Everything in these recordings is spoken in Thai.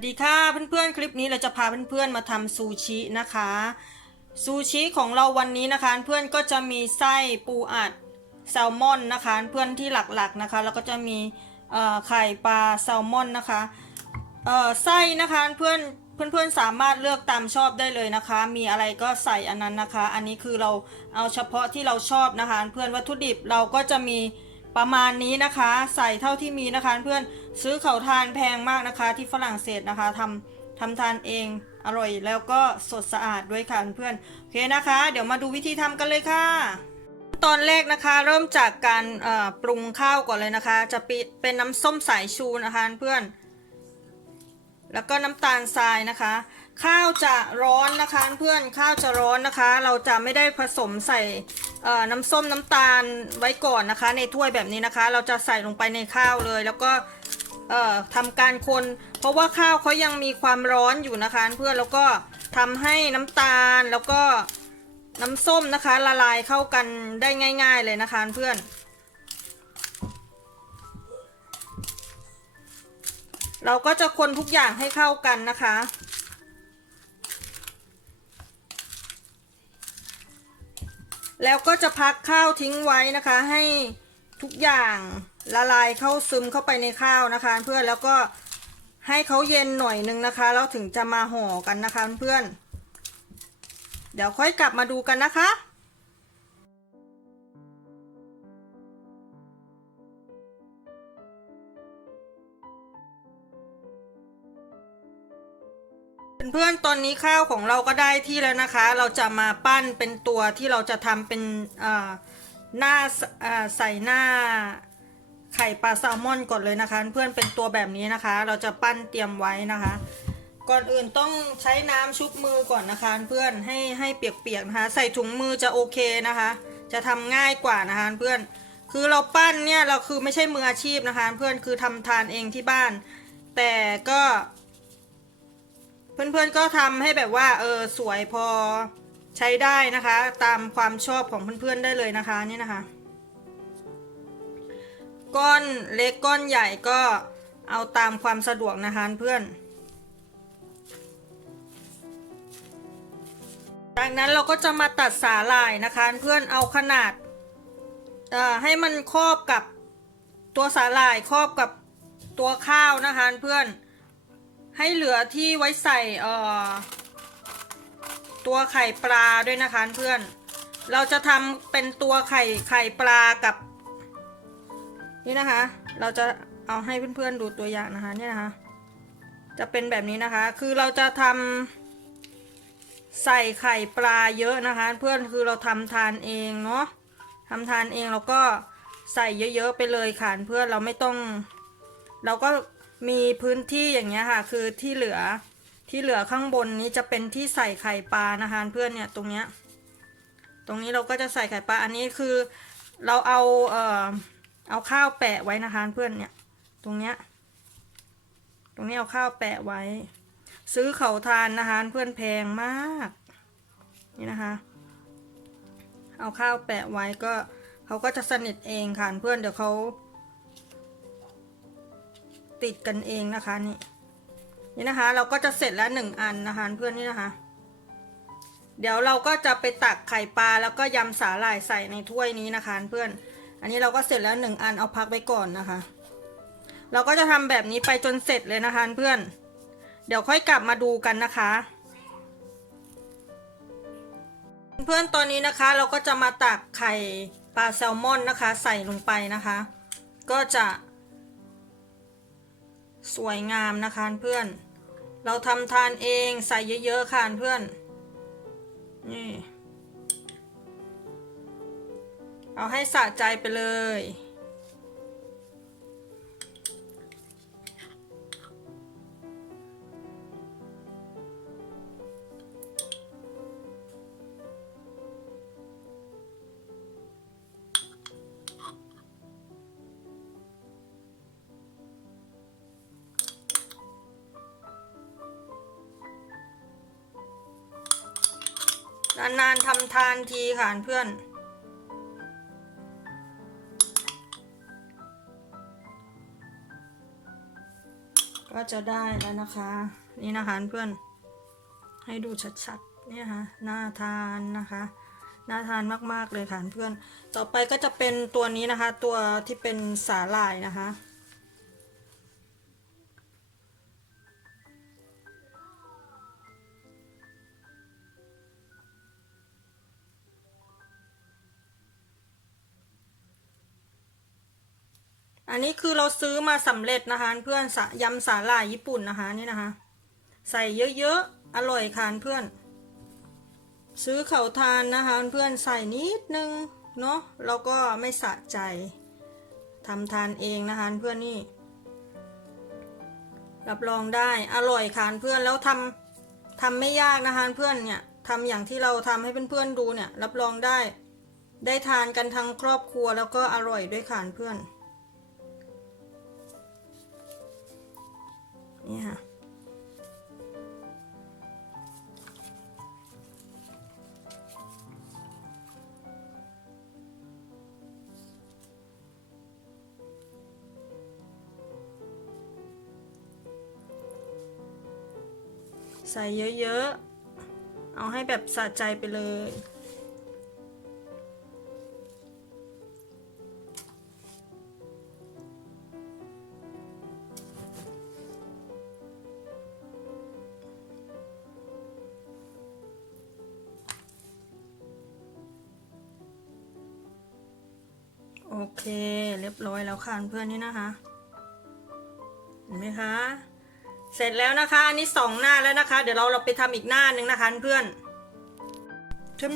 สวัสดีค่ะเพื่อนๆคลิปนี้เราจะพาเพื่อนๆมาทำซูชินะคะซูชิของเราวันนี้นะคะเพื่อนก็จะมีไส้ปูอัดแซลมอนนะคะเพื่อนที่หลักๆนะคะแล้วก็จะมีไข่ปลาแซลมอนนะคะไส้นะคะเพื่อนเพื่อนๆสามารถเลือกตามชอบได้เลยนะคะ มีอะไรก็ใส่อันนั้นนะคะ อันนี้คือเราเอาเฉพาะที่เราชอบนะคะ เพื่อนวัตถุดิบเราก็จะมี ประมาณนี้นะคะ ใส่เท่าที่มีนะคะเพื่อนซื้อเขาทานแพงมากนะคะ ที่ฝรั่งเศสนะคะทำทำทานเองอร่อยแล้วก็สดสะอาดด้วยค่ะเพื่อนโอเคนะคะ เดี๋ยวมาดูวิธีทำกันเลยค่ะ ตอนแรกนะคะเริ่มจากการปรุงข้าวก่อนเลยนะคะ จะเป็นน้ำส้มสายชูนะคะเพื่อน แล้วก็น้ำตาลทรายนะคะข้าวจะร้อนนะคะเพื่อนข้าวจะร้อนนะคะ เราจะไม่ได้ผสมใส่น้ำส้มน้ำตาลไว้ก่อนนะคะ ในถ้วยแบบนี้นะคะ เราจะใส่ลงไปในข้าวเลย แล้วก็ทำการคน เพราะว่าข้าวเขายังมีความร้อนอยู่นะคะ เพื่อนแล้วก็ทำให้น้ำตาลแล้วก็น้ำส้มนะคะละลายเข้ากันได้ง่าย ๆเลยนะคะเพื่อน เราก็จะคนทุกอย่างให้เข้ากันนะคะ แล้วก็จะพักข้าวทิ้งไว้นะคะ ให้ทุกอย่างละลายเข้าซึมเข้าไปในข้าวนะคะ เพื่อนแล้วก็ให้เขาเย็นหน่อยนึงนะคะแล้วถึงจะมาห่อกันนะคะเพื่อนเดี๋ยวค่อยกลับมาดูกันนะคะ เพื่อนๆตอนนี้ข้าวของเราก็ได้ที่แล้วนะคะ เราจะมาปั้นเป็นตัวที่เราจะทำเป็นหน้าใส่หน้าไข่ปลาแซลมอนก่อนเลยนะคะ เพื่อนเป็นตัวแบบนี้นะคะ เราจะปั้นเตรียมไว้นะคะ ก่อนอื่นต้องใช้น้ำชุบมือก่อนนะคะ เพื่อนให้ให้เปียกๆนะคะ ใส่ถุงมือจะโอเคนะคะ จะทำง่ายกว่านะคะ เพื่อนคือเราปั้นเนี่ยเราคือไม่ใช่มืออาชีพนะคะ เพื่อนคือทำทานเองที่บ้าน แต่ก็ เพื่อนๆก็ทำให้แบบว่าเออสวยพอใช้ได้นะคะ ตามความชอบของเพื่อนๆได้เลยนะคะนี่นะคะ ก้อนเล็กก้อนใหญ่ก็เอาตามความสะดวกนะคะเพื่อน จากนั้นเราก็จะมาตัดสาหร่ายนะคะเพื่อนเอาขนาดอ่อให้มันครอบกับตัวสาหร่ายครอบกับตัวข้าวนะคะเพื่อน ให้เหลือที่ไว้ใส่เอ่อตัวไข่ปลาด้วยนะคะเพื่อน เราจะทำเป็นตัวไข่ไข่ปลากับ นี่นะคะ เราจะเอาให้เพื่อนๆดูตัวอย่างนะคะเนี่ยนะคะ จะเป็นแบบนี้นะคะ คือเราจะทำใส่ไข่ปลาเยอะนะคะ เพื่อนคือเราทำทานเองเนาะทำทานเองเราก็ใส่เยอะๆไปเลยค่ะเพื่อนเราไม่ต้อง เราก็ มีพื้นที่อย่างเงี้ยค่ะ คือที่เหลือที่เหลือข้างบนนี้จะเป็นที่ใส่ไข่ปลานะคะเพื่อนเนี่ยตรงเนี้ยตรงนี้เราก็จะใส่ไข่ปลาอันนี้คือเราเอาเอ่อเอาข้าวแปะไว้นะคะเพื่อนเนี่ยตรงเนี้ยตรงนี้เอาข้าวแปะไว้ ซื้อเขาทานนะคะเพื่อนแพงมากนี่นะคะเอาข้าวแปะไว้ก็เขาก็จะสนิทเองค่ะเพื่อนเดี๋ยวเขา ติดกันเองนะคะนี่นี่นะคะ เราก็จะเสร็จแล้วหนึ่งอันนะคะเพื่อนนี่นะคะ เดี๋ยวเราก็จะไปตักไข่ปลาแล้วก็ยำสาหร่ายใส่ในถ้วยนี้นะคะเพื่อน อันนี้เราก็เสร็จแล้วหนึ่งอันเอาพักไว้ก่อนนะคะ เราก็จะทำแบบนี้ไปจนเสร็จเลยนะคะเพื่อน เดี๋ยวค่อยกลับมาดูกันนะคะ เพื่อนตอนนี้นะคะ เราก็จะมาตักไข่ปลาแซลมอนนะคะ ใส่ลงไปนะคะ ก็จะ สวยงามนะคะเพื่อน เราทำทานเองใส่เยอะๆค่ะเพื่อน นี่ เอาให้สะใจไปเลย นานทำทานทีค่ะเพื่อน ก็จะได้แล้วนะคะ นี่นะคะเพื่อน ให้ดูชัดๆ เนี่ยค่ะน่าทานนะคะน่าทานมากๆเลยค่ะเพื่อน ต่อไปก็จะเป็นตัวนี้นะคะ ตัวที่เป็นสาหร่ายนะคะ อันนี้คือเราซื้อมาสำเร็จนะคะ เพื่อนยำสาหร่ายญี่ปุ่นนะคะนี่นะคะ ใส่เยอะๆอร่อยค่ะเพื่อน ซื้อเขาทานนะคะเพื่อนใส่นิดนึงเนาะเราก็ไม่สะใจทำทานเองนะคะเพื่อนนี่รับรองได้อร่อยค่ะเพื่อนแล้วทำทำไม่ยากนะคะเพื่อนเนี่ยทำอย่างที่เราทำให้เพื่อนๆดูเนี่ยรับรองได้ ได้ทานกันทั้งครอบครัวแล้วก็อร่อยด้วยค่ะเพื่อน นี่ค่ะใส่เยอะๆ เอาให้แบบสะใจไปเลย โอเค เรียบร้อยแล้วค่ะเพื่อนนี่นะคะ เห็นไหมคะ เสร็จแล้วนะคะ อันนี้สองหน้าแล้วนะคะ เดี๋ยวเราเราไปทำอีกหน้าหนึ่งนะคะเพื่อน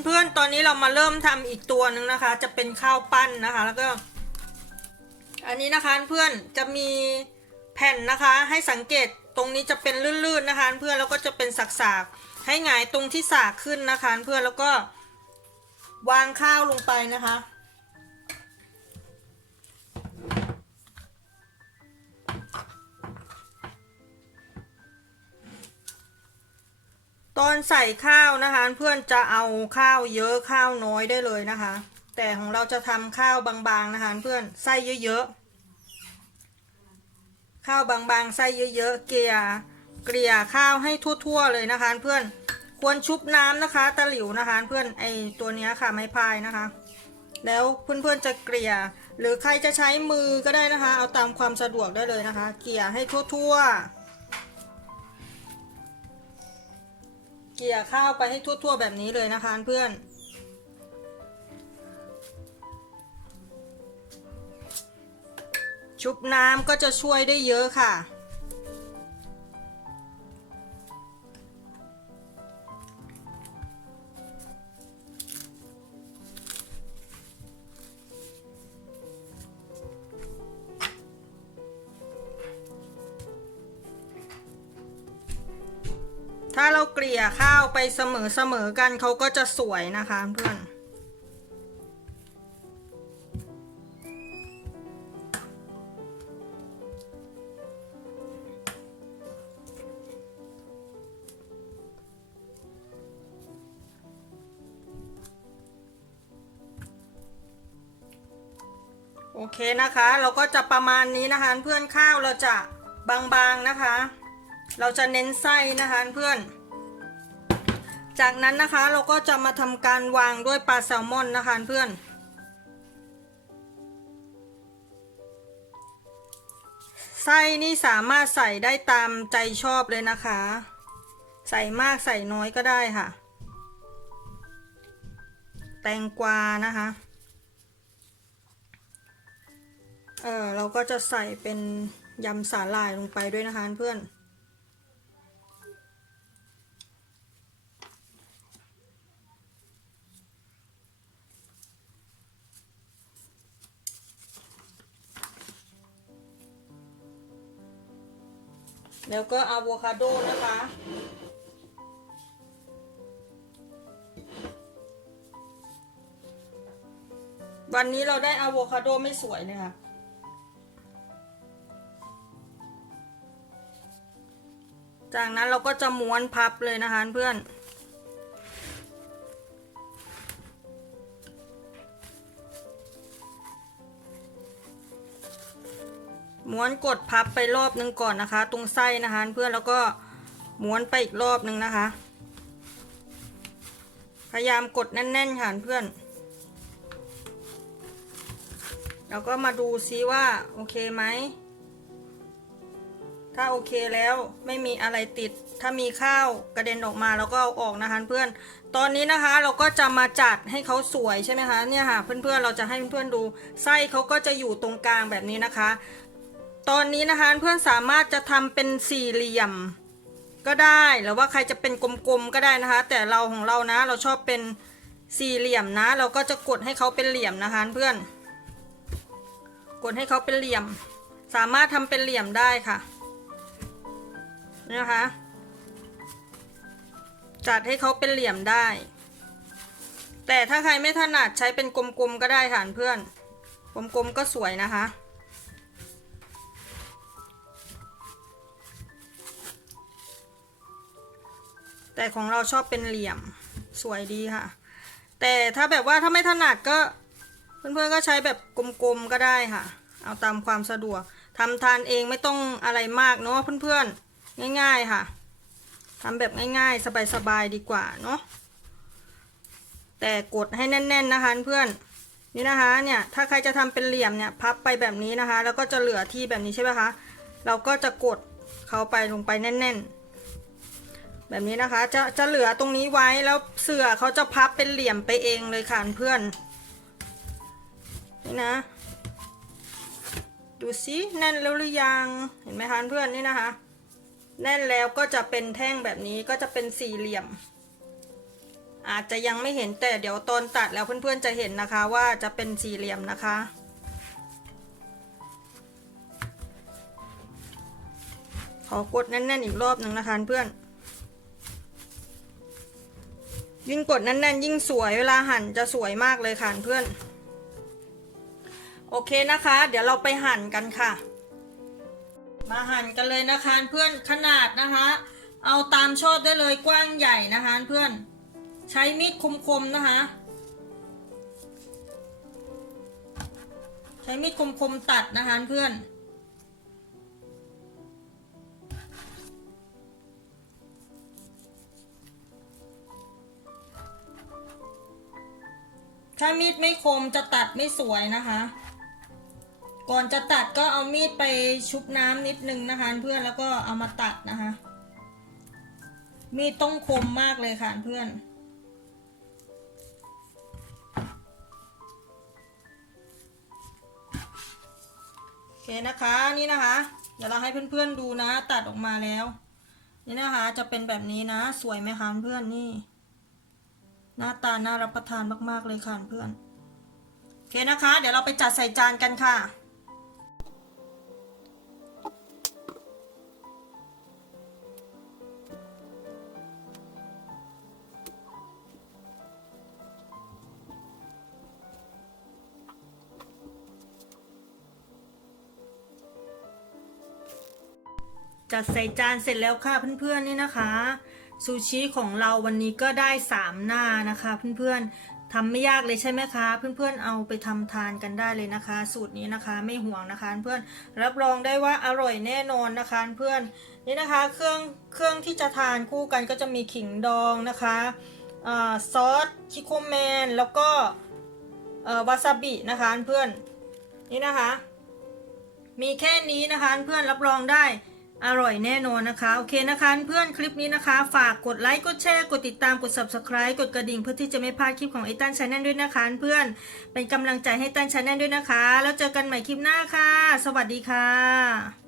เพื่อนๆตอนนี้เรามาเริ่มทำอีกตัวหนึ่งนะคะ จะเป็นข้าวปั้นนะคะ แล้วก็ อันนี้นะคะเพื่อนจะมีแผ่นนะคะ ให้สังเกตตรงนี้จะเป็นลื่นๆนะคะเพื่อนแล้วก็จะเป็นสักๆให้หงายตรงที่สากขึ้นนะคะเพื่อนแล้วก็วางข้าวลงไปนะคะ ตอนใส่ข้าวนะคะ เพื่อนจะเอาข้าวเยอะข้าวน้อยได้เลยนะคะ แต่ของเราจะทำข้าวบางๆนะคะ เพื่อนไส้เยอะๆข้าวบางๆไส้เยอะๆเกลี่ยเกลี่ยข้าวให้ทั่ว ๆ เลยนะคะ เพื่อนควรชุบน้ำนะคะตะหลิวนะคะ เพื่อนไอตัวเนี้ยค่ะไม้พายนะคะ แล้วเพื่อนๆจะเกลี่ยหรือใครจะใช้มือก็ได้นะคะ เอาตามความสะดวกได้เลยนะคะ เกลี่ยให้ทั่วๆ เกี่ยข้าวไปให้ทั่ว ๆ แบบนี้เลยนะคะเพื่อน ชุบน้ำก็จะช่วยได้เยอะค่ะ ถ้าเราเกลี่ยข้าวไปเสมอๆกันเขาก็จะสวยนะคะเพื่อน โอเคนะคะ เราก็จะประมาณนี้นะคะ เพื่อนข้าวเราจะบางๆนะคะ เราจะเน้นไส้นะคะเพื่อน จากนั้นนะคะเราก็จะมาทำการวางด้วยปลาแซลมอนนะคะเพื่อนไส้นี่สามารถใส่ได้ตามใจชอบเลยนะคะ ใส่มากใส่น้อยก็ได้ค่ะ แตงกวานะคะ เออเราก็จะใส่เป็นยำสาหร่ายลงไปด้วยนะคะเพื่อน แล้วก็อะโวคาโดนะคะ วันนี้เราได้อะโวคาโดไม่สวยเลยค่ะจากนั้นเราก็จะม้วนพับเลยนะคะเพื่อน ม้วนกดพับไปรอบนึงก่อนนะคะ ตรงไส้นะคะ เพื่อนแล้วก็ม้วนไปอีกรอบนึงนะคะ พยายามกดแน่นๆค่ะเพื่อน แล้วก็มาดูซิว่า โอเคไหม ถ้าโอเคแล้วไม่มีอะไรติด ถ้ามีข้าวกระเด็นออกมาเราก็เอาออกนะคะเพื่อน ตอนนี้นะคะเราก็จะมาจัดให้เขาสวยใช่ไหมคะ เนี่ยค่ะเพื่อนๆเราจะให้เพื่อนๆดู ไส้เขาก็จะอยู่ตรงกลางแบบนี้นะคะ ตอนนี้นะคะเพื่อนสามารถจะทำเป็นสี่เหลี่ยม ก็ได้หรือว่าใครจะเป็นกลมๆก็ได้นะคะ แต่เราของเรานะเราชอบเป็นสี่เหลี่ยมนะ เราก็จะกดให้เขาเป็นเหลี่ยมนะคะเพื่อน กดให้เขาเป็นเหลี่ยม สามารถทำเป็นเหลี่ยมได้ค่ะนะคะ จัดให้เขาเป็นเหลี่ยมได้ แต่ถ้าใครไม่ถนัดใช้เป็นกลมๆก็ได้ค่ะเพื่อน กลมๆก็สวยนะคะ แต่ของเราชอบเป็นเหลี่ยมสวยดีค่ะ แต่ถ้าแบบว่าถ้าไม่ถนัดก็ เพื่อนๆก็ใช้แบบกลมๆก็ได้ค่ะ เอาตามความสะดวกทำทานเองไม่ต้องอะไรมากเนาะเพื่อนๆ ง่ายๆค่ะทำแบบง่ายๆ สบายๆดีกว่าเนาะแต่กดให้แน่น ๆ นะคะเพื่อนนี่นะคะเนี่ยถ้าใครจะทำเป็นเหลี่ยมเนี่ยพับไปแบบนี้นะคะ แล้วก็จะเหลือที่แบบนี้ใช่ไหมคะ เราก็จะกดเขาไปลงไปแน่น ๆ แบบนี้นะคะจะจะเหลือตรงนี้ไว้แล้วเสือเขาจะพับเป็นเหลี่ยมไปเองเลยค่ะเพื่อนนี่นะ ดูสิแน่นแล้วหรือยังเห็นไหมคะเพื่อนนี่นะคะ แน่นแล้วก็จะเป็นแท่งแบบนี้ก็จะเป็นสี่เหลี่ยม อาจจะยังไม่เห็นแต่เดี๋ยวตอนตัดแล้วเพื่อนๆจะเห็นนะคะว่าจะเป็นสี่เหลี่ยมนะคะขอกดแน่นๆอีกรอบหนึ่งนะคะเพื่อน ยิ่งกดแน่นๆ ยิ่งสวยเวลาหั่นจะสวยมากเลยค่ะเพื่อน โอเคนะคะ เดี๋ยวเราไปหั่นกันค่ะ มาหั่นกันเลยนะคะเพื่อนขนาดนะคะ เอาตามชอบได้เลยกว้างใหญ่นะคะเพื่อน ใช้มีดคมๆนะคะ ใช้มีดคมๆตัดนะคะเพื่อน ถ้ามีดไม่คมจะตัดไม่สวยนะคะ ก่อนจะตัดก็เอามีดไปชุบน้ำนิดนึงนะคะเพื่อนแล้วก็เอามาตัดนะคะ มีดต้องคมมากเลยค่ะเพื่อนโอเคนะคะนี่นะคะ เดี๋ยวเราให้เพื่อนๆดูนะ ตัดออกมาแล้ว นี่นะคะจะเป็นแบบนี้นะ สวยไหมคะเพื่อนนี่ หน้าตาน่ารับประทานมาก ๆ เลยค่ะเพื่อน โอเคนะคะ เดี๋ยวเราไปจัดใส่จานกันค่ะ จัดใส่จานเสร็จแล้วค่ะเพื่อน ๆ นี่นะคะ ซูชิของเราวันนี้ก็ได้ 3 หน้านะคะเพื่อนๆทำไม่ยากเลยใช่ไหมคะ เพื่อนๆเอาไปทำทานกันได้เลยนะคะ สูตรนี้นะคะไม่ห่วงนะคะเพื่อนรับรองได้ว่าอร่อยแน่นอนนะคะเพื่อนนี่นะคะเครื่องเครื่องที่จะทานคู่กันก็จะมีขิงดองนะคะอซอสคิโคแมนแล้วก็วาซาบินะคะเพื่อนนี่นะคะ มีแค่นี้นะคะเพื่อนรับรองได้ อร่อยแน่นอนนะคะ โอเคนะคะเพื่อนคลิปนี้นะคะ ฝากกดไลค์กดแชร์กดติดตามกด subscribe กดกระดิ่งเพื่อที่จะไม่พลาดคลิปของไอตันชาแนลด้วยนะคะ เพื่อนเป็นกำลังใจให้ตันชาแนลด้วยนะคะ แล้วเจอกันใหม่คลิปหน้าค่ะ สวัสดีค่ะ